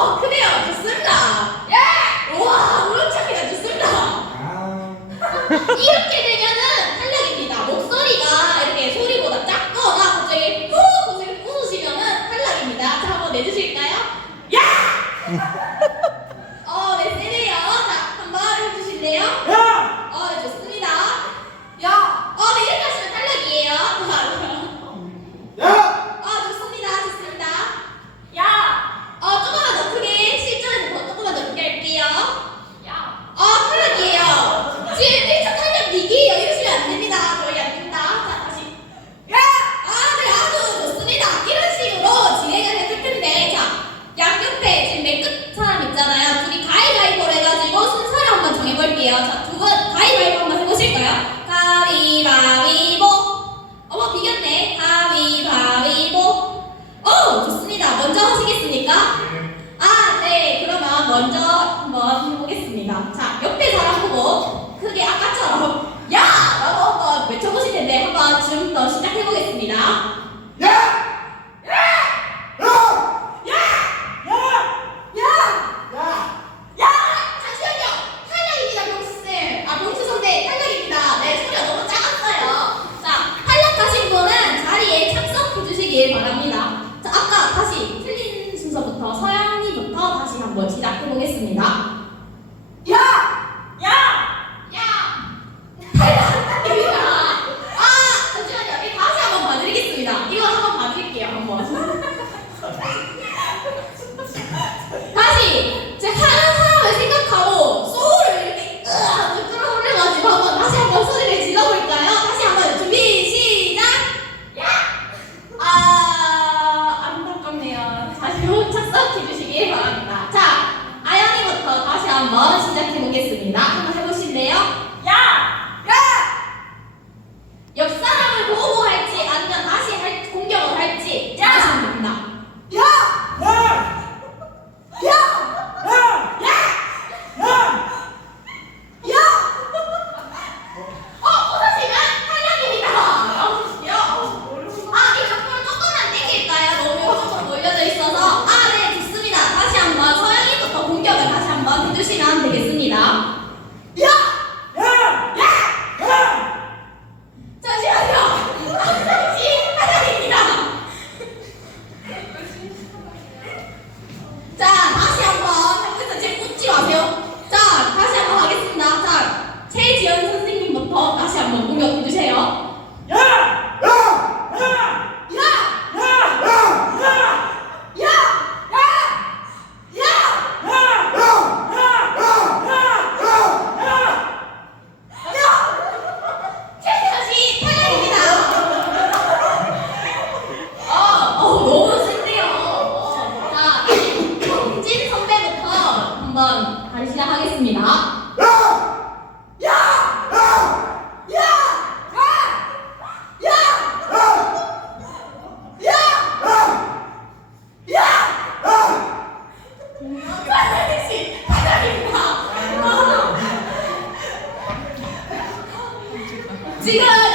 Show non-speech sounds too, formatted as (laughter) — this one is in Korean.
오, 그래요. 좋습니다. 예! 우와, 우렁차기가 좋습니다. 아. (laughs) 이렇게 할게요. 자, 두 분 가위바위보 한번 해보실까요? 가위바위보. 어머, 비겼네. 가위바위보. 오, 좋습니다. 먼저 하시겠습니까? 네. 아, 네. 그러면 먼저 드리겠습니다. 야! 야! 야! 탈락입니다. 아, 잠시만요. 이거 다시 한번 봐드리겠습니다. 이거 한번 봐드릴게요. 한번. 다시! 제 하는 사람을 생각하고 소울을 이렇게 으악! 끌어올려가지고 한번 다시 한번 소리를 질러볼까요? 다시 한번 준비, 시작! 야! 아, 안타깝네요. 다시 착석해주시길 바랍니다. 한번 뭐 시작해 보겠습니다. 한번 해보실래요? 사장이지 사장입니다. 아. 지금